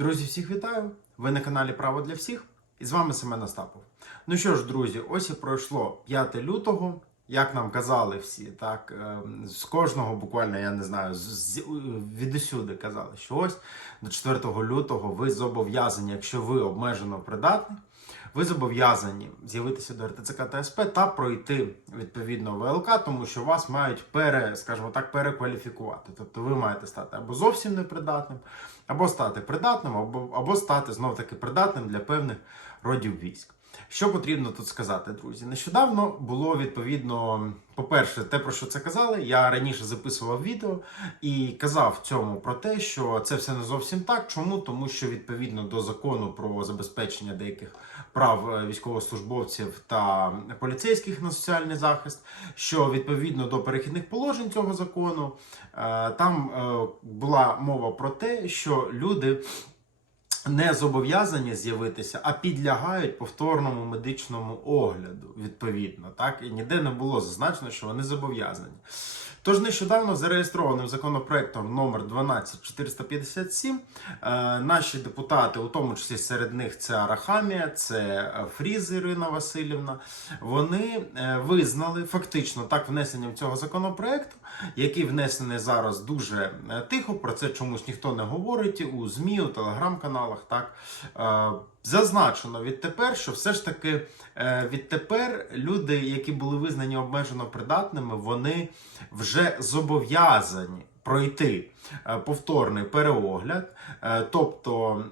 Друзі, всіх вітаю! Ви на каналі Право для всіх і з вами Семен Остапов. Ну що ж, друзі, ось і пройшло 5 лютого. Як нам казали всі, так ем, з кожного буквально я не знаю, з, з- відусюди казали, що ось до 4 лютого ви зобов'язані, якщо ви обмежено придатний, ви зобов'язані з'явитися до РТЦК та та пройти відповідно ВЛК, тому що вас мають пере, скажімо так, перекваліфікувати. Тобто ви маєте стати або зовсім непридатним, або стати придатним, або, або стати знов таки придатним для певних родів військ. Що потрібно тут сказати, друзі? Нещодавно було відповідно, по-перше, те, про що це казали. Я раніше записував відео і казав в цьому про те, що це все не зовсім так. Чому? Тому що відповідно до закону про забезпечення деяких прав е, військовослужбовців та поліцейських на соціальний захист, що відповідно до перехідних положень цього закону, е, там е, була мова про те, що люди не зобов'язані з'явитися, а підлягають повторному медичному огляду, відповідно. Так? І ніде не було зазначено, що вони зобов'язані. Тож нещодавно зареєстрованим законопроектом номер 12457 е, наші депутати, у тому числі серед них це Арахамія, це Фріз Ірина Васильівна, вони е, визнали фактично так внесенням цього законопроекту, який внесений зараз дуже е, тихо, про це чомусь ніхто не говорить у ЗМІ, у телеграм-каналах. Так зазначено відтепер, що все ж таки е, відтепер люди, які були визнані обмежено придатними, вони вже зобов'язані. Пройти е, повторний переогляд, е, тобто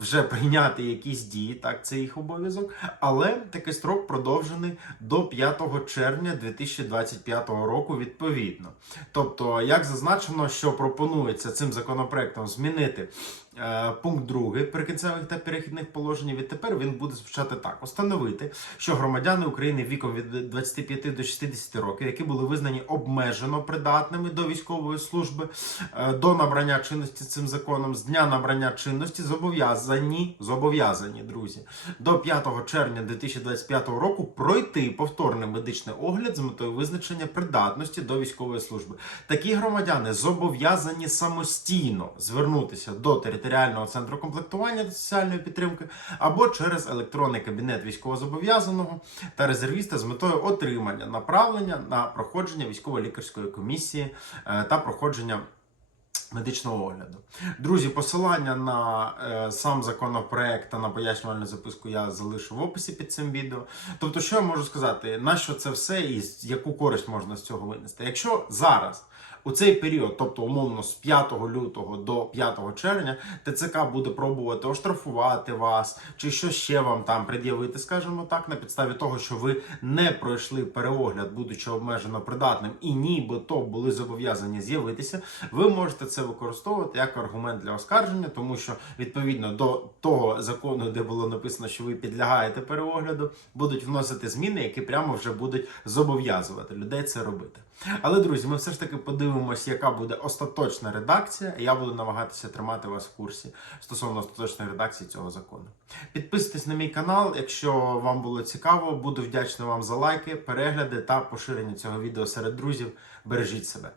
вже прийняти якісь дії, так це їх обов'язок, але такий строк продовжений до 5 червня 2025 року відповідно. Тобто, як зазначено, що пропонується цим законопроектом змінити пункт 2 прикінцевих та перехідних положень, відтепер він буде звучати так: установити, що громадяни України віком від 25 до 60 років, які були визнані обмежено придатними до військової служби е, до набрання чинності цим законом, з дня набрання чинності зобов'язані, зобов'язані, друзі, до 5 червня 2025 року пройти повторний медичний огляд з метою визначення придатності до військової служби. Такі громадяни зобов'язані самостійно звернутися до територіального центру комплектування та соціальної підтримки або через електронний кабінет військовозобов'язаного та резервіста з метою отримання направлення на проходження військово-лікарської комісії е, та проходження. Медичного огляду. Друзі, посилання на е, сам законопроект та на пояснювальну записку я залишу в описі під цим відео. Тобто, що я можу сказати, на що це все і яку користь можна з цього винести? Якщо зараз у цей період, тобто умовно з 5 лютого до 5 червня, ТЦК буде пробувати оштрафувати вас, чи що ще вам там пред'явити, скажімо так, на підставі того, що ви не пройшли переогляд, будучи обмежено придатним, і нібито були зобов'язані з'явитися, ви можете це використовувати як аргумент для оскарження, тому що відповідно до того закону, де було написано, що ви підлягаєте переогляду, будуть вносити зміни, які прямо вже будуть зобов'язувати людей це робити. Але друзі, ми все ж таки подивимося, яка буде остаточна редакція. Я буду намагатися тримати вас в курсі стосовно остаточної редакції цього закону. Підписуйтесь на мій канал, якщо вам було цікаво. Буду вдячний вам за лайки, перегляди та поширення цього відео серед друзів. Бережіть себе.